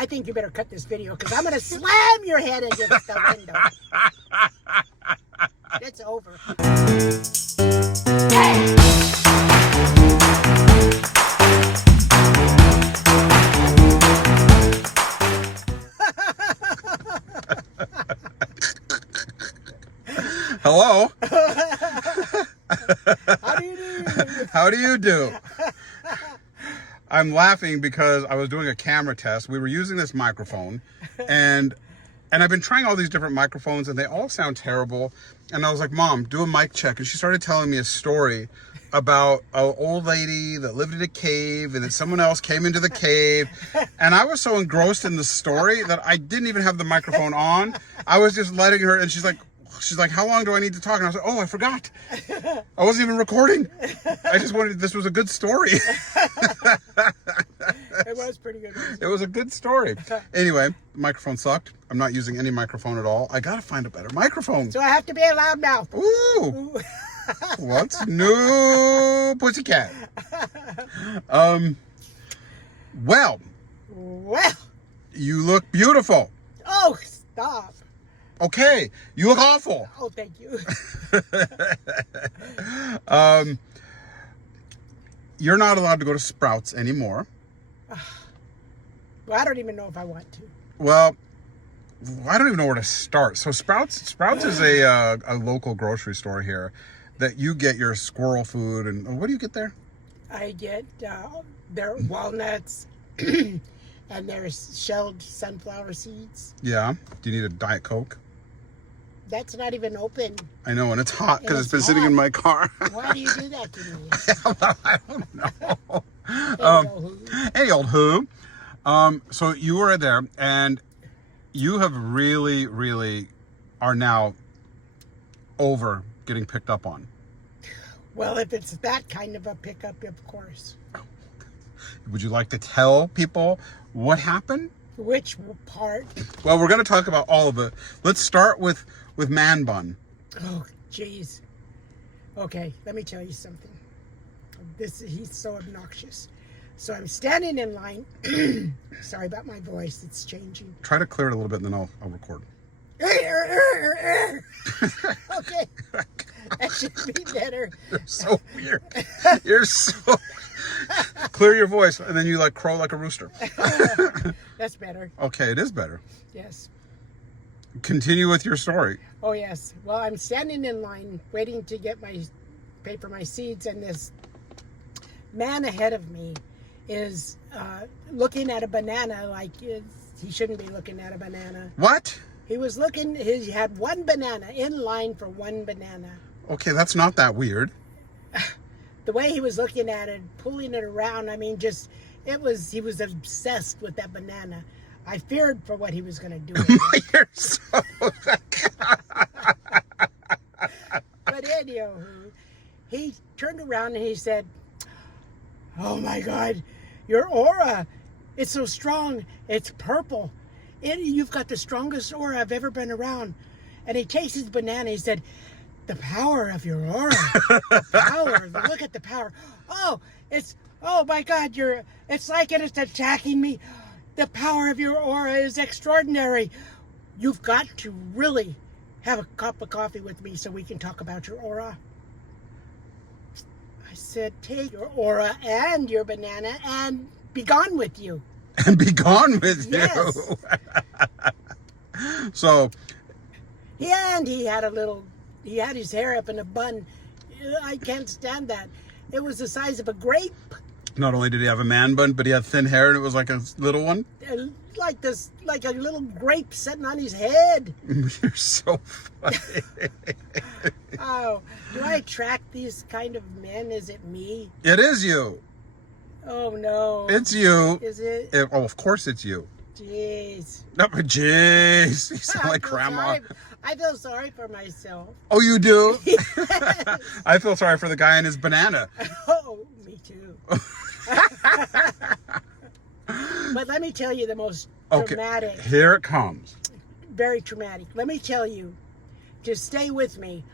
I think you better cut this video because I'm going to slam your head against the window. It's over. Hey! Hello. How do you do? How do you do? I'm laughing because I was doing a camera test. We were using this microphone, and I've been trying all these different microphones, and they all sound terrible. And I was like, Mom, do a mic check. And she started telling me a story about an old lady that lived in a cave, and that someone else came into the cave. And I was so engrossed in the story that I didn't even have the microphone on. I was just letting her, and she's like, how long do I need to talk? And I was like, oh, I forgot. I wasn't even recording. I just wanted, this was a good story. It was pretty good. It was a good story. Anyway, the microphone sucked. I'm not using any microphone at all. I got to find a better microphone. So I have to be a loudmouth. Ooh. What's new, pussycat? Well, you look beautiful. Oh, stop. Okay, you look awful. Oh, thank you. You're not allowed to go to Sprouts anymore. Well, I don't even know if I want to. Well, I don't even know where to start. So Sprouts is a local grocery store here that you get your squirrel food. And what do you get there? I get their walnuts and their shelled sunflower seeds. Yeah. Do you need a Diet Coke? That's not even open. I know, and it's hot because it's been sitting in my car. Why do you do that to me? I don't know. Any old who. So you were there, and you have really, really are now over getting picked up on. Well, if it's that kind of a pickup, of course. Would you like to tell people what happened? Which part? Well, we're going to talk about all of it. Let's start with Man Bun. Oh, jeez. Okay, let me tell you something. He's so obnoxious. So I'm standing in line. Sorry about my voice. It's changing. Try to clear it a little bit, and then I'll record. Okay. That should be better. You're so weird. You're so... Clear your voice, and then you like crow like a rooster. That's better. Okay, it is better. Yes. Continue with your story. Oh, yes. Well, I'm standing in line waiting to pay for my seeds, and this man ahead of me is looking at a banana like he shouldn't be looking at a banana. What? He was looking, he had one banana, in line for one banana. Okay, that's not that weird. The way he was looking at it, pulling it around, I mean, he was obsessed with that banana. I feared for what he was going to do with it. You're so... But anyhow, he turned around and he said, oh my God, your aura, it's so strong, it's purple. You've got the strongest aura I've ever been around. And he takes his banana, he said, the power of your aura. The power, look at the power. Oh my God, it's like it's attacking me. The power of your aura is extraordinary. You've got to really have a cup of coffee with me so we can talk about your aura. I said, take your aura and your banana and be gone with you. And be gone with Yes. you. So. And he had his hair up in a bun. I can't stand that. It was the size of a grape. Not only did he have a man bun, but he had thin hair, and it was like a little one. Like a little grape sitting on his head. You're so funny. Oh, do I attract these kind of men? Is it me? It is you. Oh no. It's you. Is it? Oh, of course it's you. Jeez. No, but jeez. You sound like grandma. I feel sorry for myself. Oh, you do? Yes. I feel sorry for the guy and his banana. Oh, me too. But let me tell you the most traumatic. Here it comes. Very traumatic. Let me tell you, just stay with me.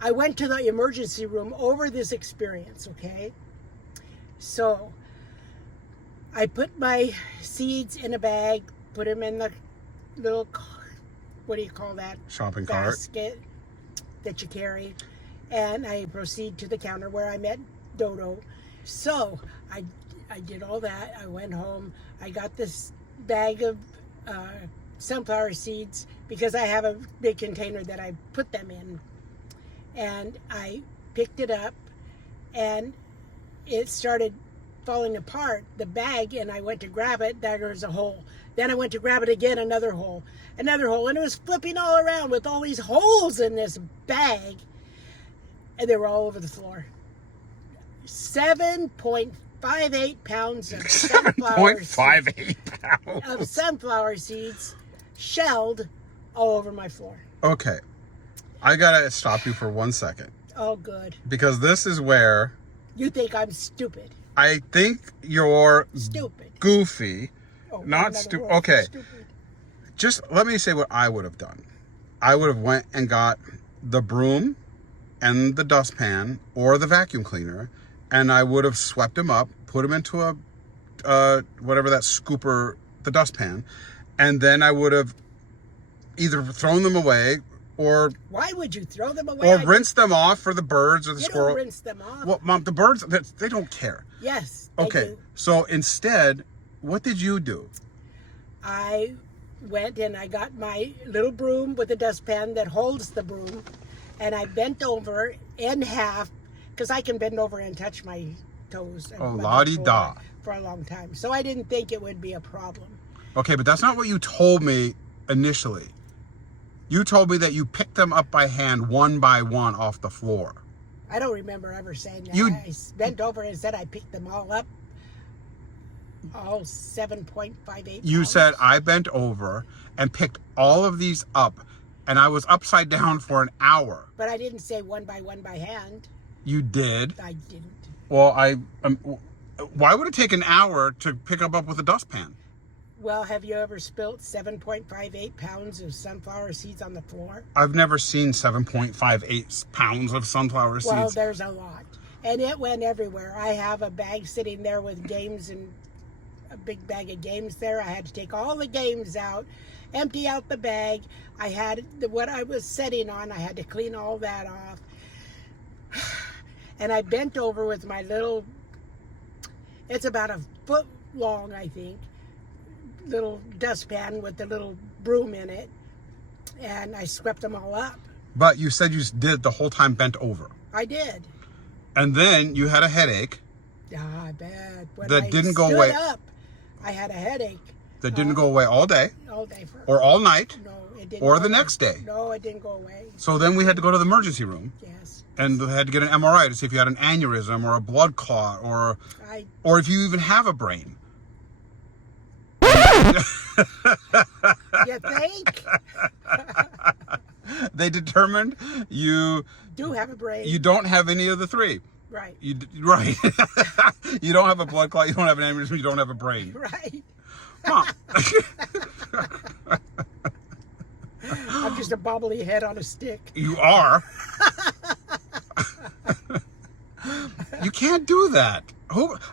I went to the emergency room over this experience, okay? So I put my seeds in a bag, put him in the little, what do you call that? Shopping cart. Basket that you carry. And I proceed to the counter where I met Dodo. So I did all that. I went home. I got this bag of sunflower seeds because I have a big container that I put them in. And I picked it up and it started falling apart, the bag, and I went to grab it. There was a hole. Then I went to grab it again, another hole, and it was flipping all around with all these holes in this bag, and they were all over the floor. 7.58 pounds of sunflower 7.58 pounds of sunflower seeds shelled all over my floor. Okay, I gotta stop you for 1 second. Oh, good. Because this is where You think I'm stupid. I think you're Stupid. goofy. Oh, Not another stupid. word, Okay. stupid. Just let me say what I would have done. I would have went and got the broom and the dustpan or the vacuum cleaner, and I would have swept them up, put them into a whatever that scooper, the dustpan, and then I would have either thrown them away or Why would you throw them away? rinse them off for the birds or the You squirrel. don't rinse them off. Well, Mom, the birds, they don't care. Yes. They Okay, do. so instead, what did you do? I went and I got my little broom with a dustpan that holds the broom, and I bent over in half because I can bend over and touch my toes. and Oh, my la-di-da. floor for a long time, so I didn't think it would be a problem. Okay, but that's not what you told me initially. You told me that you picked them up by hand one by one off the floor. I don't remember ever saying that. You- I bent over and said I picked them all up. All 7.58 You pounds. said I bent over and picked all of these up, and I was upside down for an hour. But I didn't say one by hand. You did. I didn't. Well, why would it take an hour to pick up with a dustpan? Well, have you ever spilt 7.58 pounds of sunflower seeds on the floor? I've never seen 7.58 pounds of sunflower seeds. Well, there's a lot. And it went everywhere. I have a bag sitting there with games and a big bag of games there. I had to take all the games out, empty out the bag. I had what I was sitting on. I had to clean all that off. And I bent over with my little, it's about a foot long, I think, little dustpan with the little broom in it. And I swept them all up. But you said you did it the whole time bent over. I did. And then you had a headache Ah, bad. When That I didn't go stood away. up, I had a headache that didn't go away all day all day. or all night. No, it didn't. or go the away. next day. No, it didn't go away. So then we had to go to the emergency room Yes, and they had to get an MRI to see if you had an aneurysm or a blood clot or if you even have a brain. You think? They determined you Do have a brain. you don't have any of the three. Right. Right. You don't have a blood clot, you don't have an aneurysm, you don't have a brain. Right. Mom. I'm just a bobbly head on a stick. You are. You can't do that.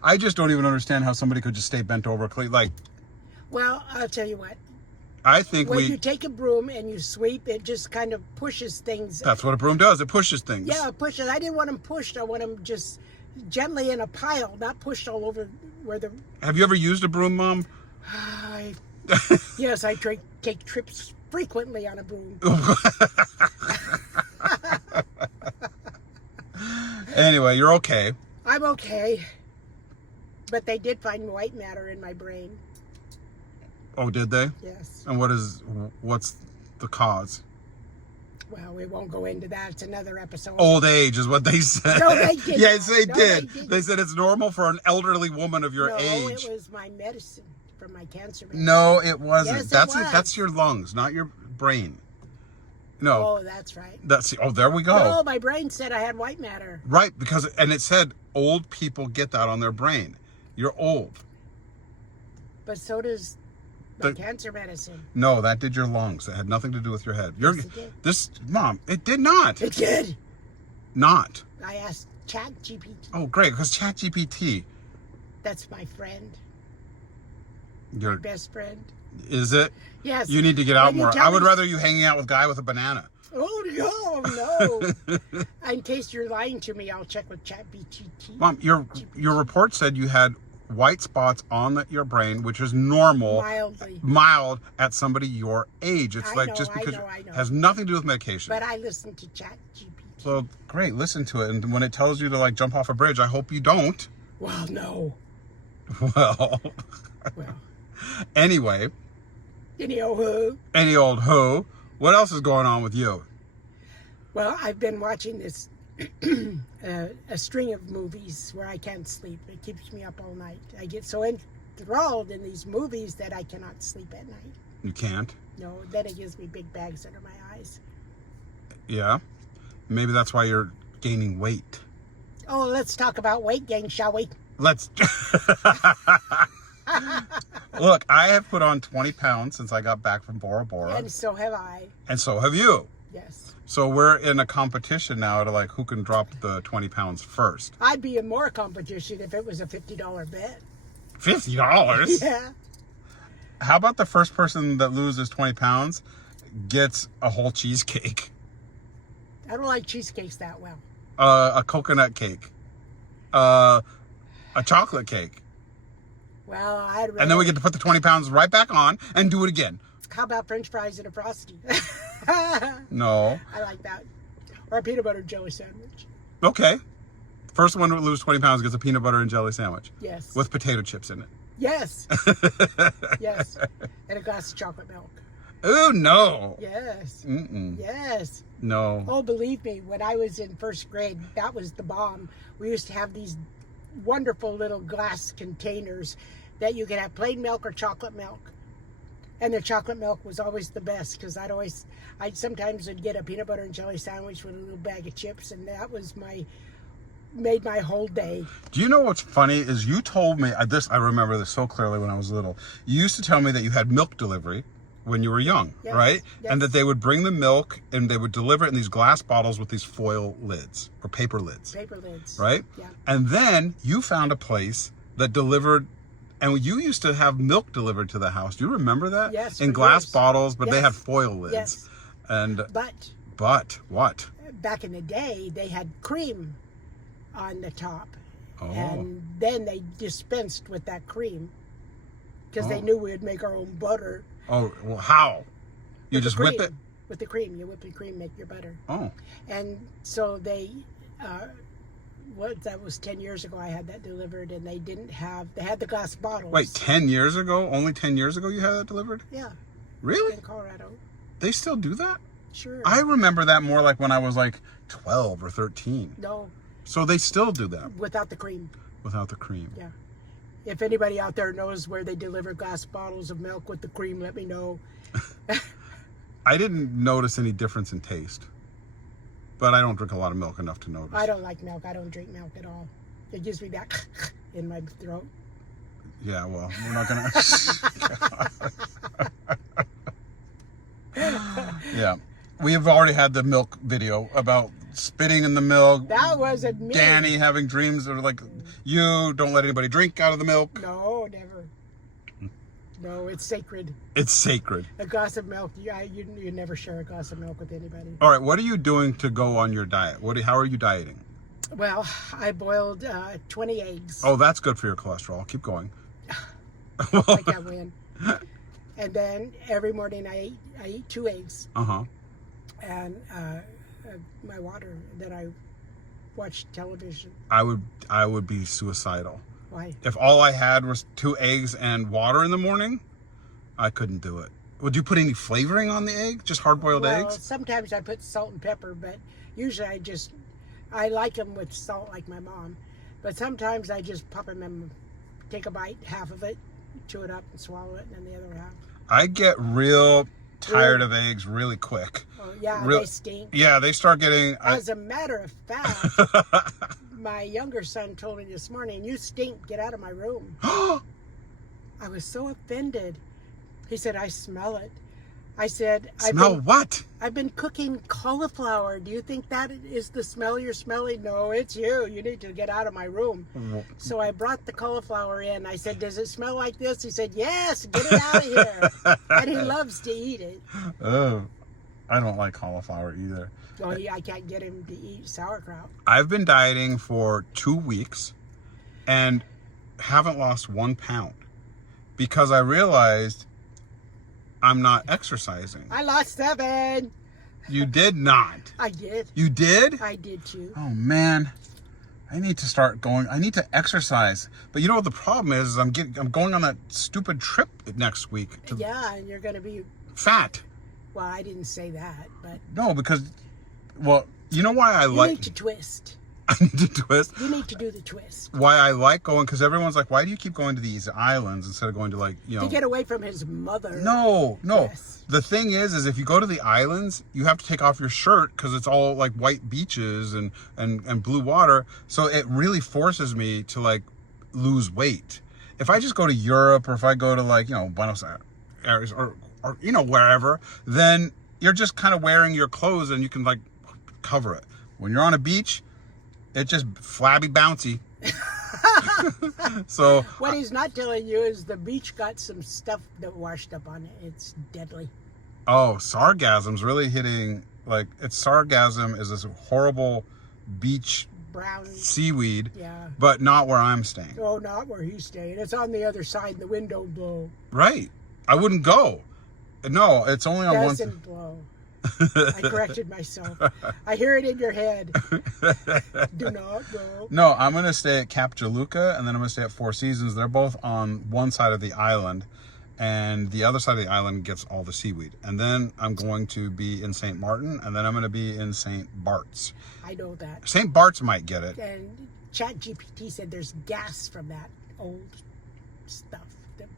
I just don't even understand how somebody could just stay bent over. Like, Well, I'll tell you what. I think When you take a broom and you sweep, it just kind of pushes things. that's what a broom does. It pushes things. Yeah, it pushes. I didn't want them pushed. I want them just gently in a pile, not pushed all over where the. Have you ever used a broom, Mom? Yes, I take trips frequently on a broom. Anyway, you're okay. I'm okay. But they did find white matter in my brain. Oh, did they? Yes. And what's the cause? Well, we won't go into that. It's another episode. Old age is what they said. No, they didn't. Yes, they No, did. they didn't. They said it's normal for an elderly woman of your no, age. it was my medicine from my cancer medicine. No, it wasn't. Yes, it that's was. That's your lungs, not your brain. No. Oh, that's right. There we go. No, my brain said I had white matter. Right, and it said old people get that on their brain. You're old. But so does my cancer medicine. No, that did your lungs. That had nothing to do with your head. Yes, it did. Mom, it did not. It did. Not. I asked ChatGPT. Oh, great, because ChatGPT. That's my friend. My best friend. Is it? Yes. You need to get out When you more. tell I would me- rather you hanging out with a guy with a banana. Oh, no. In case you're lying to me, I'll check with ChatGPT. Mom, your report said you had white spots on your brain, which is normal. Mildly. Mild at somebody your age. It's I like know, just because I know. it has nothing to do with medication. But I listen to ChatGPT. So great, listen to it. And when it tells you to like jump off a bridge, I hope you don't. Well, no. Well. Well. Anyway. Any old who. What else is going on with you? Well, I've been watching this a string of movies where I can't sleep. It keeps me up all night. I get so enthralled in these movies that I cannot sleep at night. You can't? No, then it gives me big bags under my eyes. Yeah. Maybe that's why you're gaining weight. Oh, let's talk about weight gain, shall we? Let's. Look, I have put on 20 pounds since I got back from Bora Bora. And so have I. And so have you. Yes. So we're in a competition now to like who can drop the 20 pounds first. I'd be in more competition if it was a $50 bet. $50? Yeah. How about the first person that loses 20 pounds gets a whole cheesecake? I don't like cheesecakes that well. A coconut cake. A chocolate cake. Well, I'd rather... And then we get to put the 20 pounds right back on and do it again. How about French fries and a Frosty? No. I like that. Or a peanut butter and jelly sandwich. Okay. First one to lose 20 pounds gets a peanut butter and jelly sandwich. Yes. With potato chips in it. Yes. Yes. And a glass of chocolate milk. Oh, no. Yes. Mm-mm. Yes. No. Oh, believe me, when I was in first grade, that was the bomb. We used to have these wonderful little glass containers that you could have plain milk or chocolate milk. And the chocolate milk was always the best because I sometimes would get a peanut butter and jelly sandwich with a little bag of chips, and that was made my whole day. Do you know what's funny is you told me this? I remember this so clearly when I was little. You used to tell me that you had milk delivery when you were young, Yes, right? yes. And that they would bring the milk and they would deliver it in these glass bottles with these foil lids or paper lids, Paper lids. right? Yeah. And then you found a place that delivered. And you used to have milk delivered to the house. Do you remember that? Yes, in for glass years. bottles, but they Yes. had foil lids. Yes. And But what? back in the day, they had cream on the top. Oh. And then they dispensed with that cream because they Oh. knew we'd make our own butter. Oh, well, how? You With just the whip cream. it? With the cream. You whip the cream, make your butter. Oh. And so they, that was 10 years ago I had that delivered, and they had the glass bottles. Wait, 10 years ago? Only 10 years ago you had that delivered? Yeah, Really? in Colorado. They still do that? Sure. I remember that more like when I was like 12 or 13. No, So they still do that without the cream. without the cream. Yeah. If anybody out there knows where they deliver glass bottles of milk with the cream, let me know. I didn't notice any difference in taste. But I don't drink a lot of milk enough to notice. I don't like milk. I don't drink milk at all. It gives me that in my throat. Yeah, well, we're not going to... Yeah. We have already had the milk video about spitting in the milk. That wasn't me. Danny having dreams of like, you don't let anybody drink out of the milk. No, never. No, it's sacred. It's sacred. A glass of milk, you never share a glass of milk with anybody. All right, what are you doing to go on your diet? How are you dieting? Well, I boiled 20 eggs. Oh, that's good for your cholesterol. Keep going. I can't win. And then every morning I eat 2 eggs Uh-huh. and my water. Then I watch television. I would be suicidal. Why? If all I had was 2 eggs and water in the morning, I couldn't do it. Would you put any flavoring on the egg? Just hard-boiled Well, eggs? sometimes I put salt and pepper, but usually I like them with salt like my mom. But sometimes I just pop them in, take a bite, half of it, chew it up and swallow it, and then the other half. I get real tired of eggs really quick. Oh, yeah, Real- they stink. Yeah, they start getting... As a matter of fact, my younger son told me this morning, "You stink, get out of my room." I was so offended. He said, "I smell it." I said, Smell what? I've been cooking cauliflower. Do you think that is the smell you're smelling? No, it's you. You need to get out of my room. So I brought the cauliflower in. I said, does it smell like this? He said, yes, get it out of here. And he loves to eat it. Oh, I don't like cauliflower either. Oh, yeah, I can't get him to eat sauerkraut. I've been dieting for 2 weeks and haven't lost 1 pound because I realized I'm not exercising. I lost 7. You did not. I did. You did? I did too. Oh man, I need to start going. I need to exercise. But you know what the problem is? I'm going on that stupid trip next week to Yeah, and you're going to be, fat. well, I didn't say that, but No, because, well, you know why I you like. need to twist. I need to twist. You need to do the twist. Why I like going, because everyone's like, why do you keep going to these islands instead of going to, like, you know. To get away from his mother. No. Yes. The thing is if you go to the islands, you have to take off your shirt because it's all like white beaches and blue water. So it really forces me to like lose weight. If I just go to Europe or if I go to like, you know, Buenos Aires or you know, wherever, then you're just kind of wearing your clothes and you can like cover it. When you're on a beach, it's just flabby bouncy. So What he's not telling you is the beach got some stuff that washed up on it. It's deadly. oh, sargasm's really hitting. Like, it's sargasm is this horrible beach Brown. seaweed, Yeah. but not where I'm staying. Oh, not where he's staying. It's on the other side. The window blow. Right. I wouldn't go. No, it's only on one. Doesn't blow. I corrected myself. I hear it in your head. Do not go. No, I'm going to stay at Cap Juluca and then I'm going to stay at Four Seasons. They're both on one side of the island and the other side of the island gets all the seaweed. And then I'm going to be in St. Martin and then I'm going to be in St. Bart's. I know that. St. Bart's might get it. And ChatGPT said there's gas from that old stuff that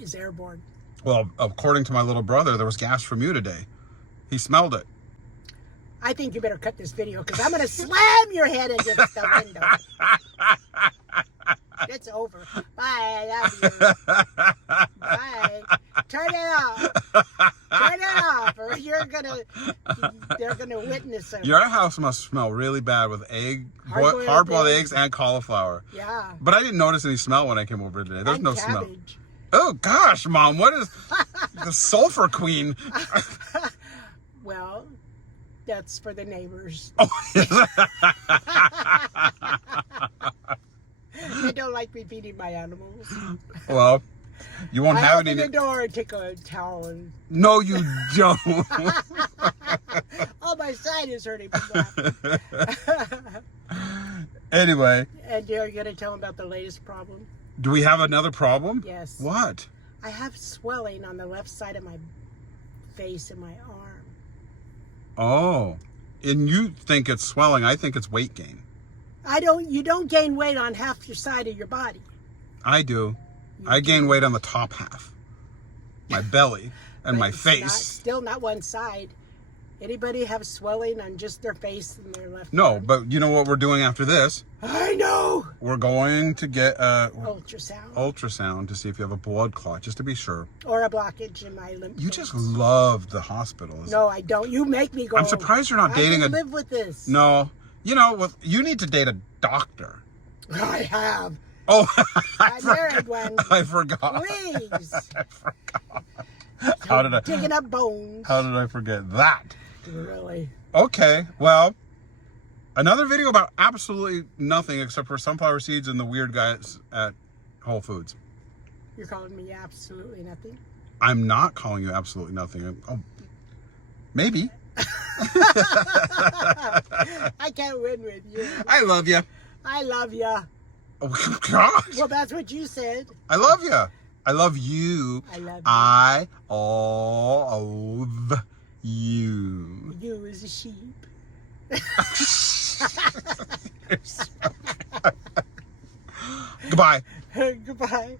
is airborne. Well, according to my little brother, there was gas from you today. He smelled it. I think you better cut this video because I'm going to slam your head against the window. It's over. Bye. I love you. Bye. Turn it off. Turn it off, or they're gonna witness it. Your house must smell really bad with hard-boiled eggs and cauliflower. Yeah. But I didn't notice any smell when I came over today. There's And no smell. cabbage. Oh gosh, Mom, what is the sulfur queen? Well, that's for the neighbors. Oh, They don't like me feeding my animals. well, you won't I have open any. the door and take a towel and No, you don't. oh, my side is hurting from that. Anyway, And you're gonna tell them about the latest problem? do we have another problem? Yes. What? I have swelling on the left side of my face and my arm. Oh, and you think it's swelling. I think it's weight gain. You don't gain weight on half your side of your body. I do. You I do. gain weight on the top half. My belly and But my it's face. still not one side. Anybody have swelling on just their face and their left No, arm? but you know what we're doing after this? I know! We're going to get a Ultrasound. to see if you have a blood clot, just to be sure. Or a blockage in my lymph You nodes. just love the hospitals. No, I don't. You make me go. I'm surprised you're not dating I a... can live with this. No. You know, you need to date a doctor. I have. Oh, I married one. I forgot. Please. I forgot. How did I... Digging up bones. How did I forget that? Really? Okay, well, another video about absolutely nothing except for sunflower seeds and the weird guys at Whole Foods. You're calling me absolutely nothing? I'm not calling you absolutely nothing. Oh, maybe. I can't win with you. I love you. I love ya. Oh, gosh. Well, that's what you said. I love you. I love you. I love you. I love you. You is a sheep. Goodbye. Goodbye.